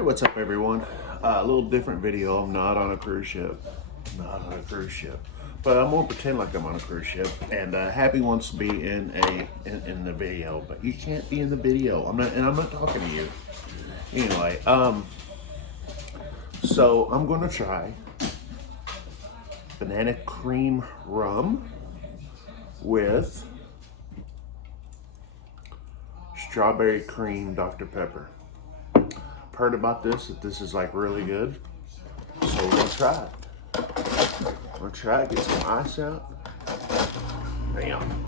Hey, what's up everyone? A little different video. I'm not on a cruise ship. But I'm gonna pretend like I'm on a cruise ship. And Happy wants to be in the video, but you can't be in the video. I'm not talking to you. Anyway, so I'm gonna try banana cream rum with strawberry cream Dr. Pepper. Heard about this, that this is like really good, so we're gonna try it. Get some ice out. Bam.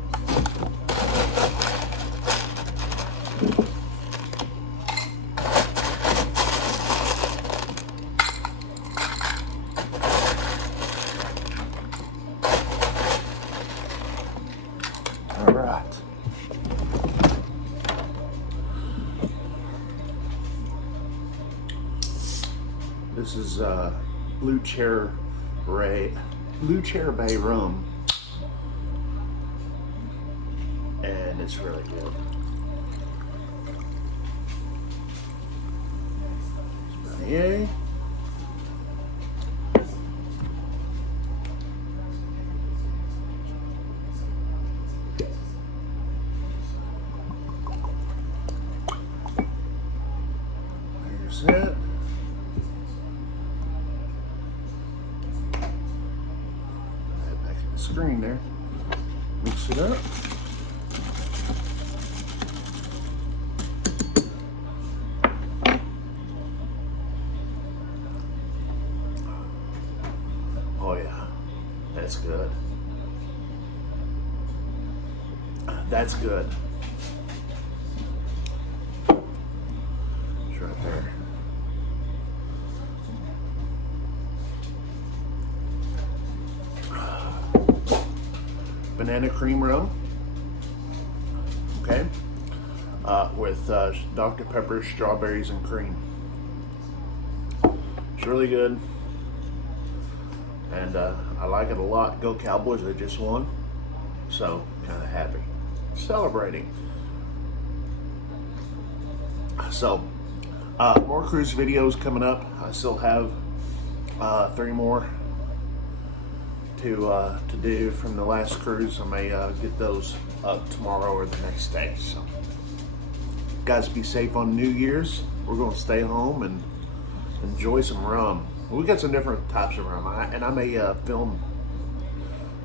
All right. This is Blue Chair Bay rum, and it's really good. Yay! There's it. Screen there. Mix it up. Oh yeah, that's good. That's good. It's right there. Banana cream rum, okay, with Dr. Pepper, strawberries, and cream. It's really good, and I like it a lot. Go Cowboys, they just won, so kind of happy, celebrating. So, more cruise videos coming up. I still have 3 more to do from the last cruise. I may get those up tomorrow or the next day. So, guys, be safe on New Year's. We're going to stay home and enjoy some rum. We got some different types of rum, and I may film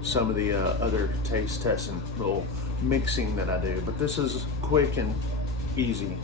some of the other taste tests and little mixing that I do. But this is quick and easy.